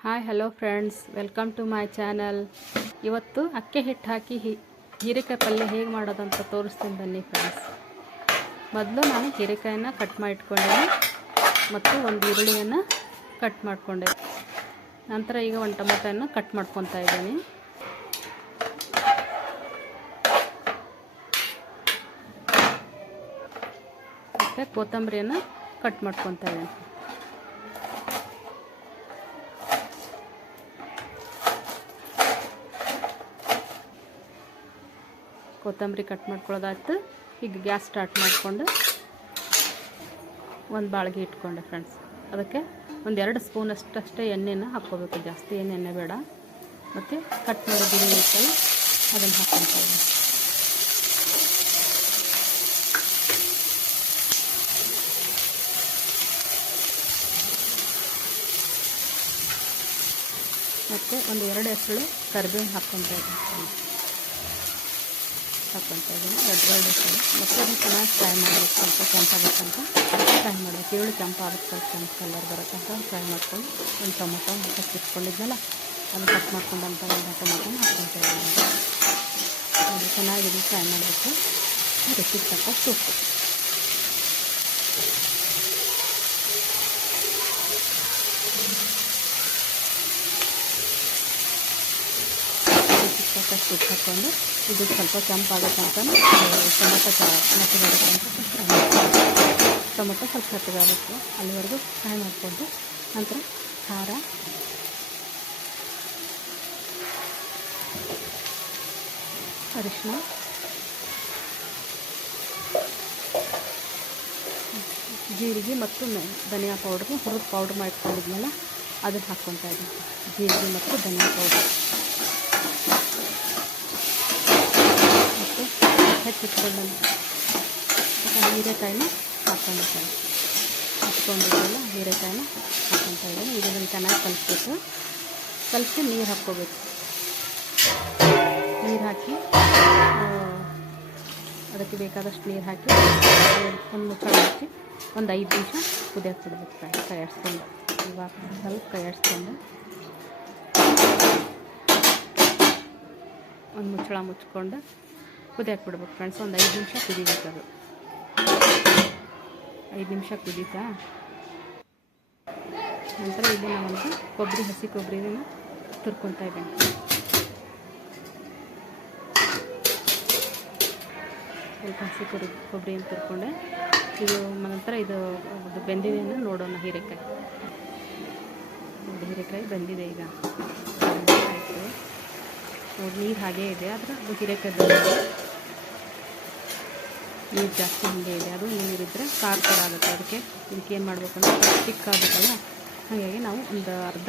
Hi hello friends, welcome to my channel. ಇವತ್ತು ಅಕ್ಕಿ ಹಿಟ್ಟು ಹಾಕಿ ಹೀರೆಕಾಯಿ ಪಲ್ಯ ಹೇಗೆ ಮಾಡೋದಂತ ತೋರಿಸ್ತೀನಿ ಬನ್ನಿ ಫ್ರೆಂಡ್ಸ್. ಮೊದಲು ನಾನು ಹೀರೆಕಾಯಿನ ಕಟ್ ಮಾಡಿ ಇಟ್ಕೊಂಡೆ ಮತ್ತು ಒಂದು ಈರುಳ್ಳಿಯನ್ನು ಕಟ್ ಮಾಡಿಕೊಂಡೆ. ನಂತರ ಈಗ ಒಂದು ಟೊಮೆಟೊನ ಕಟ್ ಮಾಡ್ಕೊತಾ ಇದ್ದೀನಿ. ಮತ್ತು ಕೊತ್ತಂಬರಿಯನ್ನು ಕಟ್ ಮಾಡ್ಕೊತಾ ಇದ್ದೀನಿ. ಕೊತ್ತಂಬರಿ ಕಟ್ ಮಾಡ್ಕೊಳ್ಳೋದಾಯ್ತು. ಈಗ ಗ್ಯಾಸ್ ಸ್ಟಾರ್ಟ್ ಮಾಡಿಕೊಂಡು ಒಂದು ಬಾಳಿಗೆ ಇಟ್ಕೊಂಡೆ ಫ್ರೆಂಡ್ಸ್. ಅದಕ್ಕೆ ಒಂದು 2 ಸ್ಪೂನಷ್ಟೇ ಎಣ್ಣೆನ ಹಾಕ್ಕೋಬೇಕು, ಜಾಸ್ತಿ ಎಣ್ಣೆ ಬೇಡ. ಮತ್ತು ಕಟ್ ಮಾಡಿ ಈರುಳ್ಳಿ ಇತ್ತಲ್ಲ ಅದನ್ನು ಹಾಕ್ಕೊತಾ ಇದ್ದೀನಿ. ಮತ್ತು ಒಂದು 2 ಹೆಸರು ಕರಿಬೇವು ಹಾಕ್ಕೊತಾ ಇದ್ದೀನಿ. 2 ಹೆಸರು ಮತ್ತು ಅದನ್ನು ಚೆನ್ನಾಗಿ ಫ್ರೈ ಮಾಡಬೇಕು. ಸ್ವಲ್ಪ ಕೆಂಪಾಗಬೇಕಂತ ಫ್ರೈ ಮಾಡಬೇಕು. ಈರುಳ್ಳಿ ಕೆಂಪಾಗುತ್ತೆ, ಸ್ವಲ್ಪ ಕೆಂಪು ಕಲರ್ ಬರುತ್ತಂತ ಫ್ರೈ ಮಾಡ್ಕೊಂಡು ಒಂದು ಟೊಮೊಟೊ ಇಟ್ಕೊಂಡಿದ್ನಲ್ಲ ಅದನ್ನು ಕಟ್ ಮಾಡ್ಕೊಂಡಂಥ ಒಂದು ಟೊಮೊಟೊನ ಹಾಕ್ಕೊತಾ ಇದ್ದೀನಿ. ಅದು ಚೆನ್ನಾಗಿ ಫ್ರೈ ಮಾಡಬೇಕು. ರುಚಿಗೆ ತಕ್ಕಷ್ಟು ಉಪ್ಪು, ಸಾಕಷ್ಟು ಉಪ್ಪು ಹಾಕ್ಕೊಂಡು ಇದು ಸ್ವಲ್ಪ ಕೆಂಪಾಗಬೇಕಂತ ಟೊಮೊಟೊ ಸ್ವಲ್ಪ ಮೆತ್ತಗಾಗಬೇಕು ಅಲ್ಲಿವರೆಗೂ ಫ್ರೈ ಮಾಡಿಕೊಂಡು ನಂತರ ಖಾರ, ಅರಿಶಿನ, ಜೀರಿಗೆ ಮತ್ತು ಧನಿಯಾ ಪೌಡ್ರು ಹುರಿದು ಪೌಡ್ರ್ ಮಾಡಿಟ್ಕೊಂಡಿದ್ಮೇಲೆ ಅದನ್ನು ಹಾಕ್ಕೊತಾ ಇದ್ದೀನಿ. ಜೀರಿಗೆ ಮತ್ತು ಧನಿಯಾ ಪೌಡ್ರ್ ಮತ್ತು ಹೆಚ್ಚಿಟ್ಕೊಂಡ ಹೀರೆಕಾಯಿನ ಹಾಕ್ಕೊಂಡಿದ್ದೀನಿ. ಹಚ್ಕೊಂಡಿದ್ದೆಲ್ಲ ಹೀರೆಕಾಯಿನ ಹಾಕ್ಕೊತಾ ಇದ್ದೀನಿ. ಇದನ್ನು ಚೆನ್ನಾಗಿ ಕಲಿಸ್ಬೇಕು. ಕಲಿಸಿ ನೀರು ಹಾಕ್ಕೋಬೇಕು. ನೀರು ಹಾಕಿ ಅದಕ್ಕೆ ಬೇಕಾದಷ್ಟು ನೀರು ಹಾಕಿ ಒಂದು ಮುಚ್ಚಳ ಹಾಕಿ ಒಂದು 5 ನಿಮಿಷ ಕುದಿಯಕ್ಕೆ ಬಿಡಬೇಕು. ಕೈ ಆಡಿಸ್ಕೊಂಡು ಇವಾಗ ಸ್ವಲ್ಪ ಕೈ ಆಡಿಸ್ಕೊಂಡು ಒಂದು ಮುಚ್ಚಳ ಮುಚ್ಕೊಂಡು ಕುದಿಯಕ್ಕೆ ಬಿಡ್ಬೇಕು ಫ್ರೆಂಡ್ಸ್. ಒಂದು 5 ನಿಮಿಷ ಕುದಿಬೇಕು. ಅದು 5 ನಿಮಿಷ ಕುದೀತಾ ನಂತರ ಇದು ನಾವಂತೂ ಹಸಿ ಕೊಬ್ಬರಿನ ತುರ್ಕೊತಾ ಇದ್ದೀನಿ. ಸ್ವಲ್ಪ ಹಸಿ ಕೊಬ್ಬರಿಯನ್ನು ತುರ್ಕೊಂಡೆ. ಇದು ನಂತರ ಇದು ಬೆಂದಿದೆಯನ್ನು ನೋಡೋಣ. ಹೀರೆಕಾಯಿ ಬೆಂದಿದೆ. ಈಗ ಆಯಿತು ನೋಡಿ, ನೀರು ಹಾಗೇ ಇದೆ. ಆದರೆ ಅದು ಹೀರೆಕಾಯಿ ಬೆಂದಿದೆ. ನೀರು ಜಾಸ್ತಿ ಹಿಂಗೆ ಇದೆ. ಅದು ನೀರಿದ್ದರೆ ಖಾರ ಥರ ಆಗುತ್ತೆ. ಇದಕ್ಕೆ ಏನು ಮಾಡಬೇಕಂದ್ರೆ ತಿಕ್ಕಾಗಬೇಕಲ್ಲ, ಹಾಗಾಗಿ ನಾವು ಒಂದು ಅರ್ಧ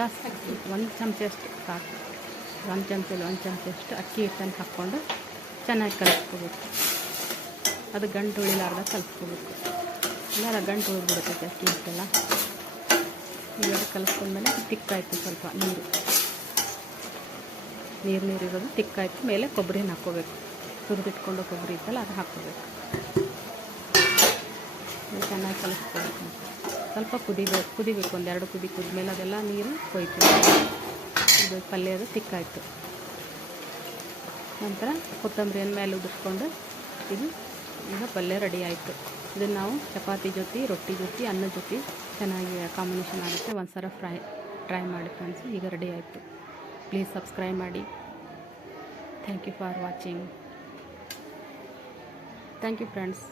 1 ಚಮಚಷ್ಟು ಸಾಕು. 1 ಚಮಚಷ್ಟು ಅಕ್ಕಿ ಹಿಟ್ಟನ್ನು ಹಾಕ್ಕೊಂಡು ಚೆನ್ನಾಗಿ ಕಲಿಸ್ಕೋಬೇಕು. ಅದು ಗಂಟು ಉಳಿಲಾರ್ದ ಕಲಿಸ್ಕೋಬೇಕು. ಇಲ್ಲ ಗಂಟು ಉಳಿದ್ಬಿಡುತ್ತೆ ಅಕ್ಕಿ ಹಿಟ್ಟೆಲ್ಲ. ಇವೆಲ್ಲ ಕಲಿಸ್ಕೊಂಡ್ಮೇಲೆ ತಿಕ್ಕಾಯಿತು. ಸ್ವಲ್ಪ ನೀರು ಇರೋದು ತಿಕ್ಕಾಯಿತು. ಮೇಲೆ ಕೊಬ್ಬರಿನ ಹಾಕ್ಕೋಬೇಕು. ತುರಿದಿಟ್ಕೊಂಡು ಕೊಬ್ಬರಿ ಇತ್ತಲ್ಲ ಅದು ಹಾಕ್ಕೋಬೇಕು. ಚೆನ್ನಾಗಿ ಕಲಿಸ್ಕೋಬೇಕು. ಸ್ವಲ್ಪ ಕುದಿಬೇಕು. ಒಂದು 2 ಕುದಿ ಕುದ್ಮೇಲೆ ಅದೆಲ್ಲ ನೀರು ಕೊಯ್ತು. ಇದು ಪಲ್ಯ ಅದು ತಿಕ್ಕಾಯಿತು. ನಂತರ ಕೊತ್ತಂಬರಿಯನ್ನು ಮೇಲೆ ಉದುರಿಸ್ಕೊಂಡು ಇದು ಈಗ ಪಲ್ಯ ರೆಡಿ ಆಯಿತು. ಇದನ್ನು ನಾವು ಚಪಾತಿ ಜೊತೆ, ರೊಟ್ಟಿ ಜೊತೆ, ಅನ್ನದ ಜೊತೆ ಚೆನ್ನಾಗಿ ಕಾಂಬಿನೇಷನ್ ಆಗುತ್ತೆ. ಒಂದು ಸಲ ಟ್ರೈ ಮಾಡಿ ಫ್ರೆಂಡ್ಸ್. ಈಗ ರೆಡಿ ಆಯಿತು. ಪ್ಲೀಸ್ ಸಬ್ಸ್ಕ್ರೈಬ್ ಮಾಡಿ. Thank you for watching. Thank you friends.